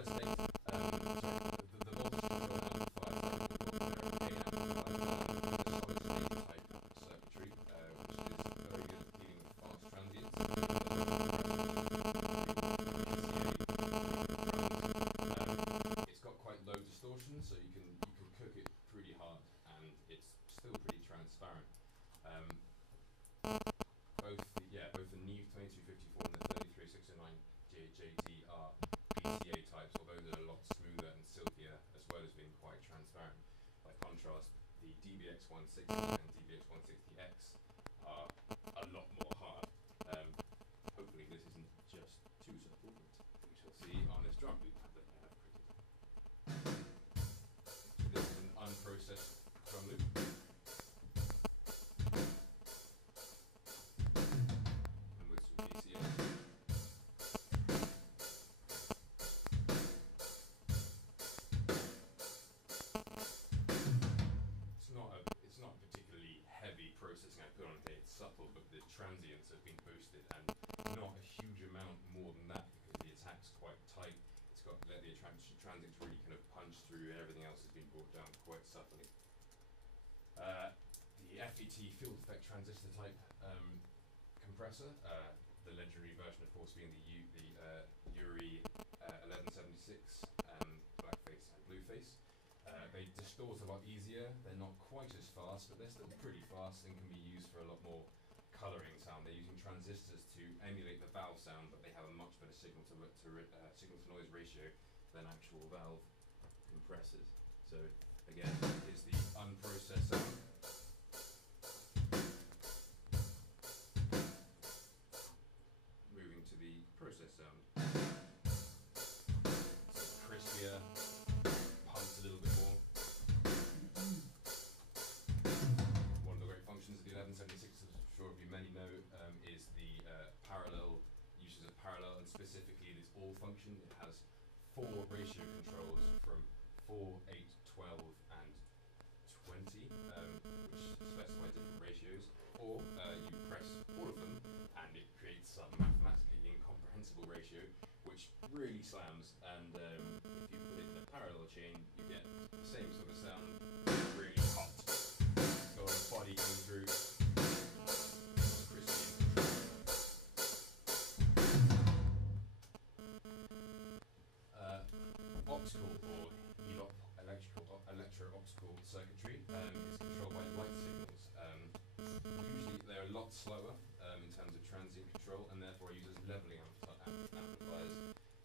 solid state, the voltage control amplifier type circuitry, which is very good at dealing with fast transients. It's got quite low distortion, so you can cook it pretty hard, and it's still pretty transparent. Both the Neve 2254 and the 3369 JT are FdA types, although they're a lot smoother and silkier, as well as being quite transparent. By contrast, the DBX160 and DBX160X are a lot more hard. Hopefully this isn't just too simple, but we shall see on this drum loop that I have printed. So this is an unprocessed drum loop. And with some PCA. It's not a particularly heavy processing I put on here. It's subtle, but the transients have been boosted, and not a huge amount more than that, because the attack's quite tight. It's got let the transients really kind of punch through, and everything else has been brought down quite subtly. The FET field effect transistor type compressor, the legendary version, of course, being the Uri 1176 blackface and blueface. They distort a lot easier. They're not quite as fast, but they're still pretty fast and can be used for a lot more colouring sound. They're using transistors to emulate the valve sound, but they have a much better signal to noise ratio than actual valve compressors. So again, here's the unprocessed sound. Moving to the processed sound. So crispier, pumped a little bit more. One of the great functions of the 1176, as I'm sure many know, is the parallel uses of parallel, and specifically this all function. It has 4 ratio controls from 4, 8, 12, and 20, which specify different ratios, or you press all of them and it creates some mathematically incomprehensible ratio which really slams, and if you put it in a parallel chain you get the same sort of sound, really hot. Got a body coming through, crispy. Optical or ELOP, electro-optical circuitry, is controlled by light signals. Usually they're a lot slower in terms of transient control, and therefore uses leveling amplifiers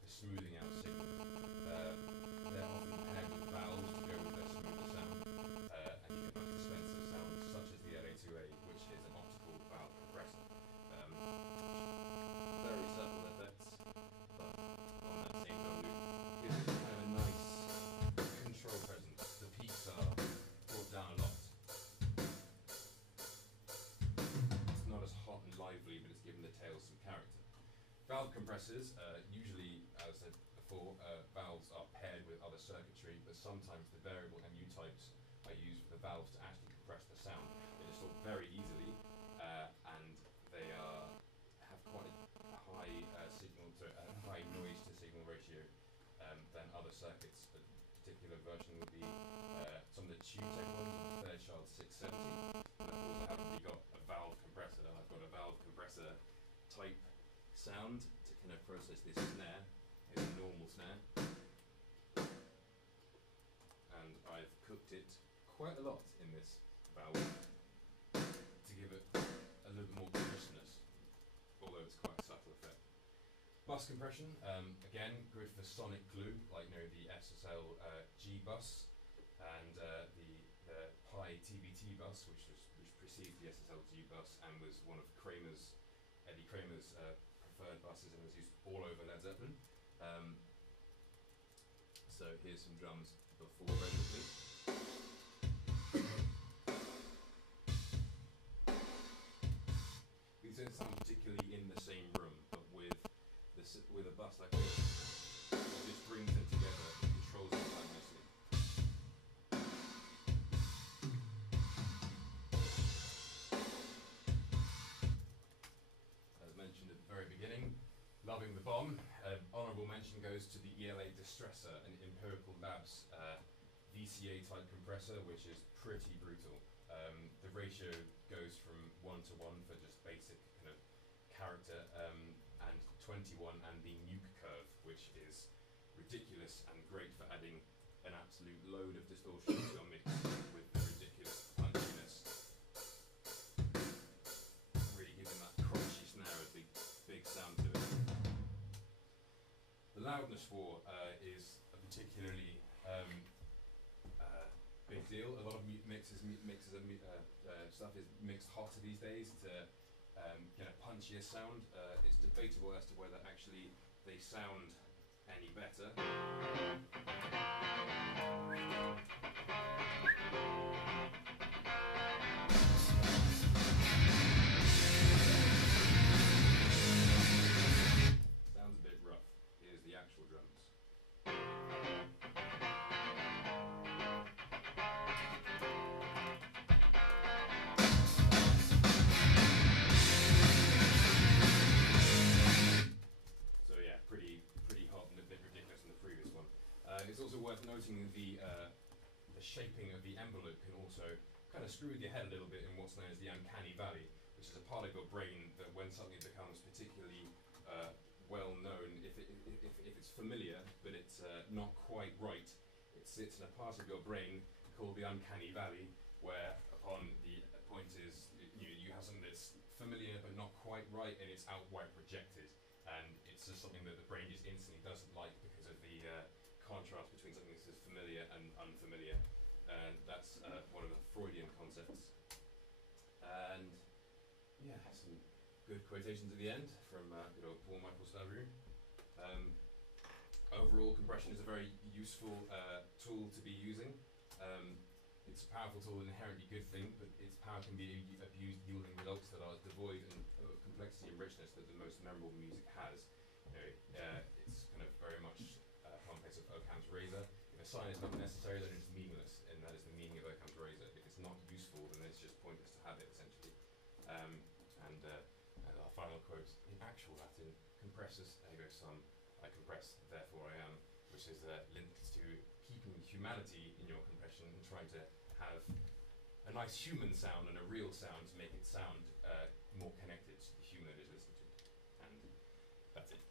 for smoothing out signals. They're often paired with valves to go with their smoother sound, and you get most expensive sounds such as the LA2A, which is an optical valve compressor. Very subtle effects, but on that same drum loop gives it kind of a nice control presence. The peaks are brought down a lot. It's not as hot and lively, but it's given the tail some character. Valve compressors, usually, as I said before, valves are paired with other circuitry, but sometimes the variable MU types are used for the valves to actually compress the sound. They distort very easily, and they have quite a high high noise to signal ratio than other circuits. A particular version would be some of the tube tech ones, the Fairchild 670. And of course, I haven't really got a valve compressor. I've got a valve compressor type sound to kind of process this snare. It's a normal snare, and I've cooked it quite a lot in this valve to give it a little bit more crispness, although it's quite a subtle effect. Bus compression, again, good for sonic glue, like the SSL G bus and the Pi TBT bus, which precedes the SSL G bus and was one of Eddie Kramer's preferred buses, and was used all over Led Zeppelin. So here's some drums before Red. These don't sound particularly in the same room, but with a bus like this, it just brings them together and controls them quite nicely. As mentioned at the very beginning, loving the bomb. Honourable mention goes to the ELA Distressor, an Empirical Labs VCA type compressor, which is pretty brutal. The ratio goes from 1 to 1 for just basic kind of character, and 21 and the nuke curve, which is ridiculous and great for adding an absolute load of distortion to your mix with the ridiculous punchiness. Really giving that crunchy snare a big sound to it. The loudness war is a particularly big deal. A lot of mixes and stuff is mixed hotter these days to get a punchier sound. It's debatable as to whether actually they sound any better. Sounds a bit rough. Here's the actual drums. It's also worth noting the shaping of the envelope can also kind of screw with your head a little bit in what's known as the uncanny valley, which is a part of your brain that when something becomes particularly well known, if it's familiar but it's not quite right, it sits in a part of your brain called the uncanny valley, where upon the point is you have something that's familiar but not quite right, and it's outright rejected, and it's just something that the brain just instantly doesn't like because of the contrast between something that's familiar and unfamiliar, and that's one of the Freudian concepts. And yeah, some good quotations at the end from good old Paul Michael Stavrou. Overall, compression is a very useful tool to be using. It's a powerful tool, an inherently good thing, but its power can be abused, yielding results that are devoid of complexity and richness that the most memorable music has. It's kind of very much complex of Occam's razor. If a sign is not necessary, then it's meaningless, and that is the meaning of Occam's razor. If it's not useful, then it's just pointless to have it, essentially. And our final quote, in actual Latin, compressus ego sum, I compress, therefore I am, which is linked to keeping humanity in your compression and trying to have a nice human sound and a real sound to make it sound more connected to the human it is listening to. And that's it.